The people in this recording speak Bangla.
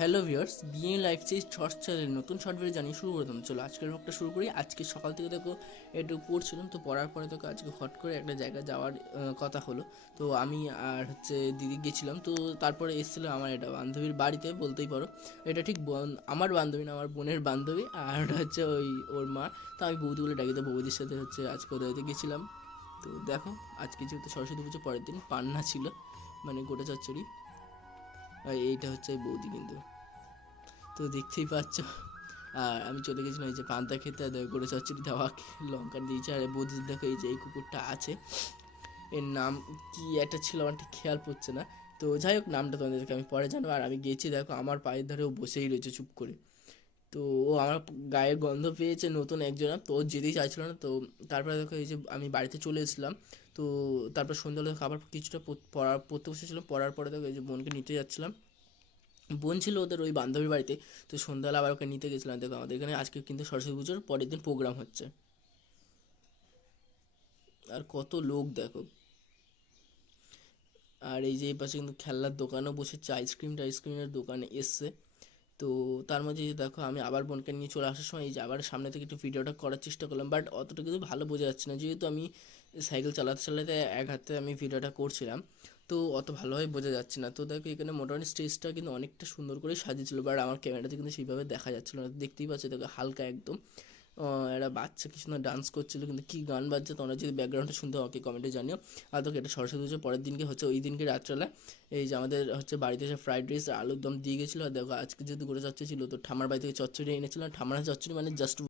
Hello viewers, BA life change shorts চ্যানেলের নতুন শর্ট ভিডিও জানিয়ে শুরু করতাম। চলো আজকের ব্লগটা শুরু করি। আজকে সকাল থেকে দেখো একটু পড়ছিলাম, তো পড়ার পরে দেখো আজকে হট করে একটা জায়গায় যাওয়ার কথা হলো। তো আমি আর দিদি গেছিলাম। তো তারপরে এসেছিলো আমার এটা বান্ধবীর বাড়িতে বলতেই পারো। এটা ঠিক আমার বান্ধবী না, আমার বোনের বান্ধবী। আর ওটা হচ্ছে ওর মা। তো আমি বৌদি বলে ডাকি, তো বৌদির সাথে আজকে ওদের বাড়িতে গেছিলাম। তো দেখো আজকে যেহেতু সরস্বতী পুজো পরের দিন, পান্না ছিল মানে গোটা চচ্চড়ি। আর এইটা হচ্ছে বৌদি কিন্তু, তো দেখতেই পাচ্ছ। আর আমি চলে গেছিলাম এই যে পান্তা খেতে, আর দেখো করে চচ্চড়ি দেওয়া লঙ্কা দিয়েছে। আর বৌদি দেখো এই যে এই কুকুরটা আছে, এর নাম কি একটা ছিল আমার ঠিক খেয়াল পড়ছে না। তো যাই হোক, নামটা তোমাদেরকে আমি পরে জানবো। আর আমি গেছি, দেখো আমার পায়ের ধারে ও বসেই রয়েছে চুপ করে। তো ও আমার গায়ের গন্ধ পেয়েছে নতুন একজন, তো ও যেতেই চাইছিল না। তো তারপরে দেখো এই যে আমি বাড়িতে চলে এসেছিলাম। তো তারপর সন্ধ্যাবেলা খাবার কিছুটা পড়তে বসেছিলাম। পড়ার পরে দেখো এই যে বোনকে নিতে যাচ্ছিলাম। বোন ছিল ওদের ওই বান্ধবীর বাড়িতে। তো সন্ধ্যাবেলা আবার ওকে নিতে গেছিলাম। দেখো আমাদের এখানে আজকে কিন্তু সরস্বতী পুজোর পরের দিন প্রোগ্রাম হচ্ছে। আর কত লোক দেখো। আর এই যে এই পাশে কিন্তু খেলনার দোকানও বসেছে, আইসক্রিমের দোকানে এসছে। তো তার মধ্যে যে দেখো আমি আবার বোনকে নিয়ে চলে আসার সময় এই যে আবার সামনে থেকে একটু ভিডিওটা করার চেষ্টা করলাম, বাট অতটা কিছু ভালো বোঝা যাচ্ছে না, যেহেতু আমি সাইকেল চালাতে চালাতে এক হাতে আমি ভিডিওটা করছিলাম। তো অত ভালোভাবে বোঝা যাচ্ছে না। তো দেখো এখানে মোটামুটি স্টেজটা কিন্তু অনেকটা সুন্দর করে সাজিয়েছিল, বাট আমার ক্যামেরাতে কিন্তু সেইভাবে দেখা যাচ্ছিলো না। দেখতেই পাচ্ছি দেখো হালকা একদম একটা বাচ্চা কি সুন্দর ডান্স করছিল, কিন্তু কী গান বাজছে তোমরা যদি ব্যাকগ্রাউন্ডে শুনতে ওকে কমেন্টে জানিও। আর তোকে এটা সরস্বতী পুজোর পরের দিনকে ওই দিনকে রাত্রেবেলা এই যে আমাদের বাড়িতে এসে ফ্রাইড রাইস আর আলুর দম দিয়ে গেছিলো। আর দেখো আজকে যেহেতু করে চচ্চড়ি ছিল, তো ঠামার বাড়ি থেকে চচ্চড়ি এনেছিলাম। ঠামার চচ্চড়ি মানে জাস্ট